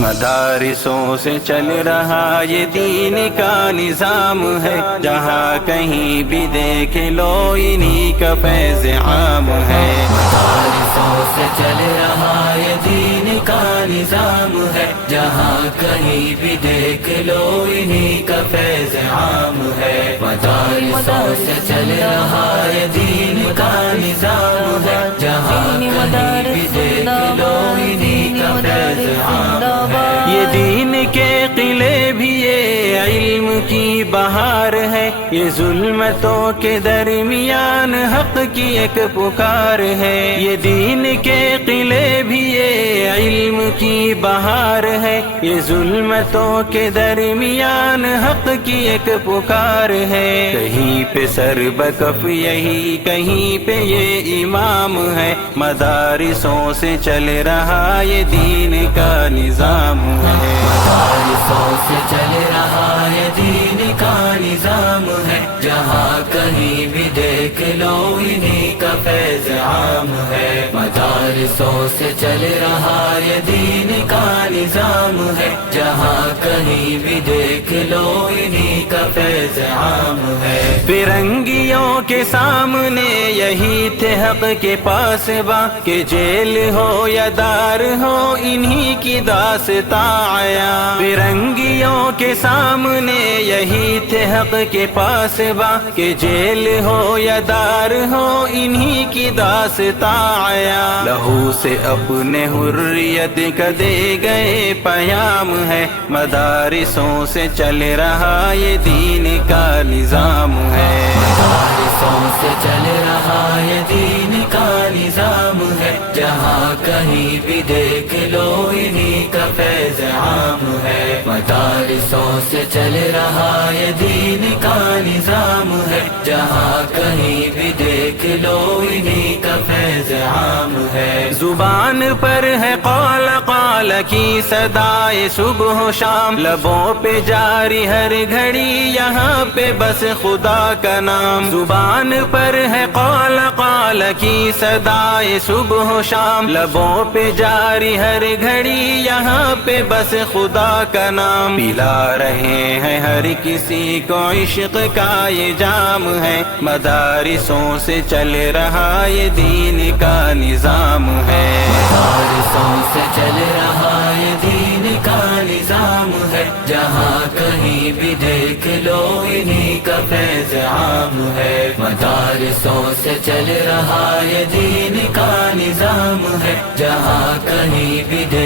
مدارسوں سے چل رہا یہ دین کا نظام ہے، جہاں کہیں بھی دیکھ لو انہی کا فیض عام ہے۔ مدارسوں سے چل رہا یہ دین کا نظام ہے، جہاں کہیں بھی دیکھ لو انہی کا فیض عام ہے۔ مدارسوں سے چل رہا یہ دین کا نظام ہے، جہاں کہیں بھی دیکھ لو انہی کا فیض عام ہے۔ یہ دین کے قلعے بھی یہ علم کی بہار ہے، یہ ظلمتوں کے درمیان حق کی ایک پکار ہے۔ یہ دین کے قلعے بھی یہ علم کی بہار ہے، یہ ظلمتوں کے درمیان حق کی ایک پکار ہے۔ کہیں پہ سر بکف یہی، کہیں پہ یہ امام ہے، مدارسوں سے چل رہا یہ دین کا نظام ہے۔ مدارسوں سے چل رہا یہ دین کا نظام ہے، جہاں کہیں بھی دیکھ لو انہی کا فیض عام ہے۔ مدارسوں سے چل رہا یہ دین کا نظام ہے، جہاں کہیں بھی دیکھ لو انہی کا فیض عام ہے۔ فرنگیوں کے سامنے یہی تھے حق کے پاسباں، کہ جیل ہو یا دار ہو انہی کی داستاں آیا۔ فرنگیوں کے سامنے یہی تھے حق کے پاسباں، کہ جیل ہو یا دار ہو انہی کی داستاں آیا۔ لہو سے اپنے حریت کا دے گئے پیام ہے، مدارسوں سے چل رہا یہ دین کا نظام ہے۔ مدارسوں سے چل رہا یہ دین کا نظام ہے، جہاں کہیں بھی دیکھ لو انہی کا فیض عام ہے۔ مدارسوں سے چل رہا یہ دین کا نظام ہے، جہاں کہیں بھی دیکھ لو انہی کا فیض عام ہے۔ زبان پر ہے قال قال کی صدائے صبح و شام، لبوں پہ جاری ہر گھڑی یہاں پہ بس خدا کا نام۔ زبان پر ہے قال قال کی صدائے صبح و شام، لبوں پہ جاری ہر گھڑی یہاں پہ بس خدا کا نام۔ پلا رہے ہیں ہر کسی کو عشق کا یہ جام ہے، مدارسوں سے چل رہا یہ دین کا نظام ہے۔ مدارسوں سے چل رہا یہ دین کا نظام ہے، جہاں کہیں بھی دیکھ لو انہی کا فیض عام ہے۔ مدارسوں سے چل رہا یہ دین کا نظام ہے، جہاں کہیں بھی